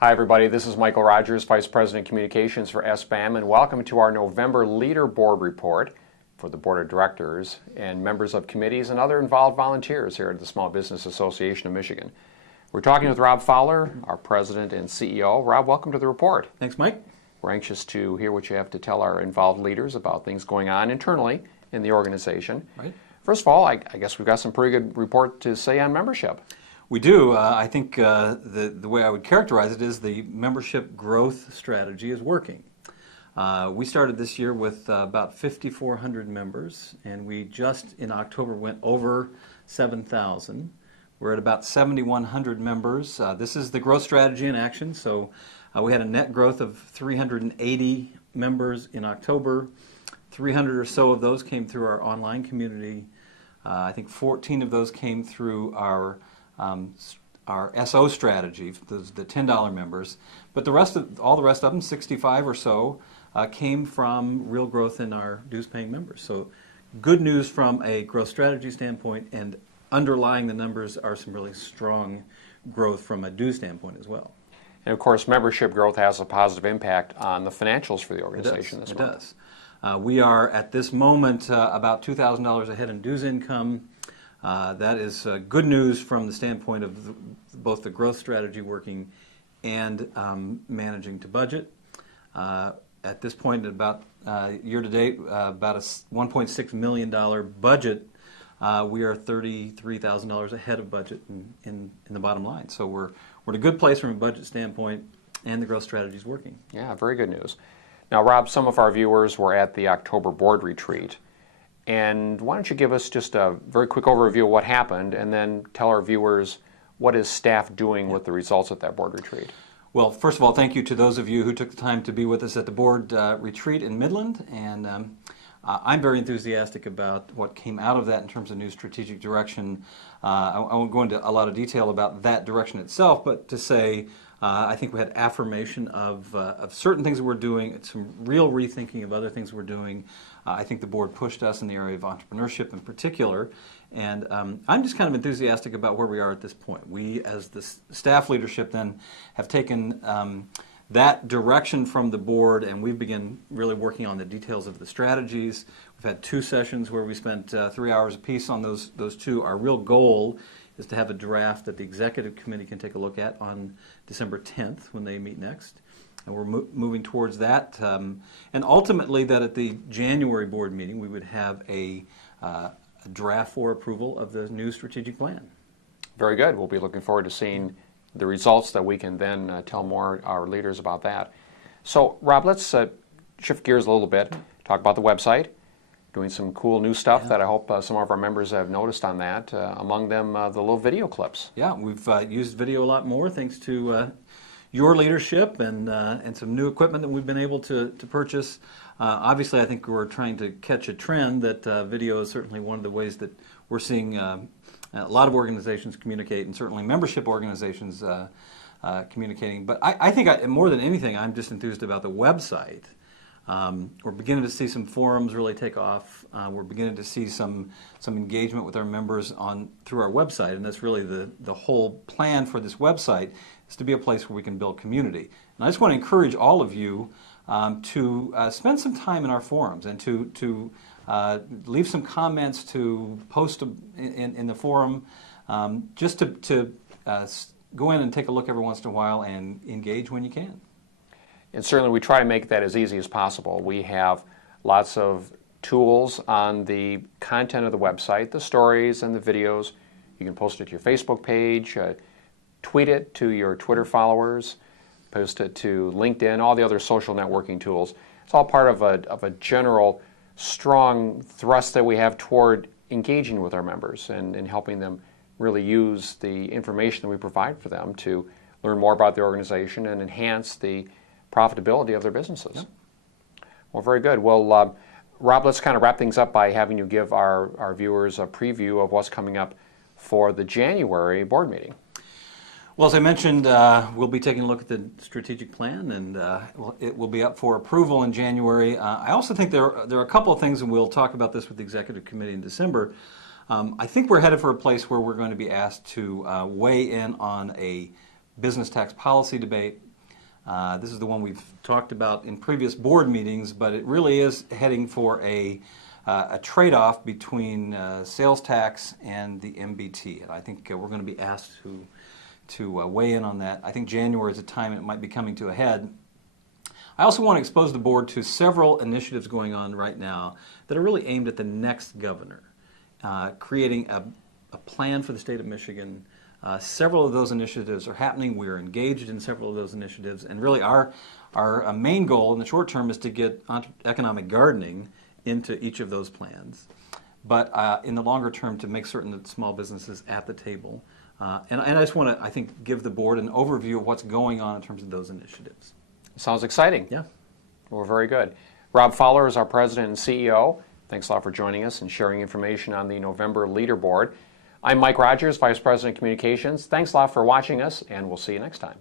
Hi everybody, this is Michael Rogers, Vice President Communications for SBAM, and welcome to our November Leader Board Report for the Board of Directors and members of committees and other involved volunteers here at the Small Business Association of Michigan. We're talking with Rob Fowler, our President and CEO. Rob, welcome to the report. Thanks, Mike. We're anxious to hear what you have to tell our involved leaders about things going on internally in the organization. Right. First of all, I guess we've got some pretty good report to say on membership. We do. I think the way I would characterize it is the membership growth strategy is working. We started this year with about 5,400 members, and we just in October went over 7,000. We're at about 7,100 members. This is the growth strategy in action. So we had a net growth of 380 members in October. 300 or so of those came through our online community. I think 14 of those came through our SO strategy, the $10 members, but all the rest of them, 65 or so, came from real growth in our dues-paying members. So good news from a growth strategy standpoint, and underlying the numbers are some really strong growth from a dues standpoint as well. And of course, membership growth has a positive impact on the financials for the organization as well. It does. We are at this moment about $2,000 ahead in dues income. That is good news from the standpoint of both the growth strategy working and managing to budget. At this point, about year to date, about a $1.6 million budget, we are $33,000 ahead of budget in the bottom line. So we're in a good place from a budget standpoint, and the growth strategy is working. Yeah, very good news. Now, Rob, some of our viewers were at the October board retreat. And why don't you give us just a very quick overview of what happened, and then tell our viewers what is staff doing with the results at that board retreat? Well, first of all, thank you to those of you who took the time to be with us at the board retreat in Midland. And I'm very enthusiastic about what came out of that in terms of new strategic direction. I won't go into a lot of detail about that direction itself, but to say I think we had affirmation of certain things that we're doing, some real rethinking of other things we're doing. I think the board pushed us in the area of entrepreneurship in particular, and I'm just kind of enthusiastic about where we are at this point. We, as the staff leadership, then have taken that direction from the board, and we've begun really working on the details of the strategies. We've had 2 sessions where we spent 3 hours apiece on those two. Our real goal is to have a draft that the executive committee can take a look at on December 10th when they meet next. And we're moving towards that. And ultimately that at the January board meeting we would have a draft for approval of the new strategic plan. Very good. We'll be looking forward to seeing the results that we can then tell more our leaders about that. So, Rob, let's shift gears a little bit, talk about the website. Doing some cool new stuff that I hope some of our members have noticed on that. Among them, the little video clips. Yeah, we've used video a lot more thanks to your leadership and some new equipment that we've been able to purchase. Obviously, I think we're trying to catch a trend that video is certainly one of the ways that we're seeing a lot of organizations communicate, and certainly membership organizations communicating. But I think more than anything, I'm just enthused about the website. We're beginning to see some forums really take off. We're beginning to see some engagement with our members through our website, and that's really the whole plan for this website is to be a place where we can build community. And I just want to encourage all of you to spend some time in our forums and to leave some comments, to post in the forum, just to go in and take a look every once in a while and engage when you can. And certainly we try to make that as easy as possible. We have lots of tools on the content of the website, the stories and the videos. You can post it to your Facebook page, tweet it to your Twitter followers, post it to LinkedIn, all the other social networking tools. It's all part of a general strong thrust that we have toward engaging with our members and helping them really use the information that we provide for them to learn more about the organization and enhance the profitability of their businesses. Yep. Well, very good. Well, Rob, let's kind of wrap things up by having you give our viewers a preview of what's coming up for the January board meeting. Well, as I mentioned, we'll be taking a look at the strategic plan, and it will be up for approval in January. I also think there are a couple of things, and we'll talk about this with the executive committee in December. I think we're headed for a place where we're going to be asked to weigh in on a business tax policy debate, This is the one we've talked about in previous board meetings, but it really is heading for a trade-off between sales tax and the MBT. And I think we're going to be asked to weigh in on that. I think January is a time it might be coming to a head. I also want to expose the board to several initiatives going on right now that are really aimed at the next governor, creating a plan for the state of Michigan. Several of those initiatives are happening. We're engaged in several of those initiatives, and really our main goal in the short term is to get economic gardening into each of those plans, but in the longer term to make certain that small businesses at the table. And I just want to, I think, give the board an overview of what's going on in terms of those initiatives. Sounds exciting. Yeah. Well, very good. Rob Fowler is our president and CEO. Thanks a lot for joining us and sharing information on the November leaderboard. I'm Mike Rogers, Vice President of Communications. Thanks a lot for watching us, and we'll see you next time.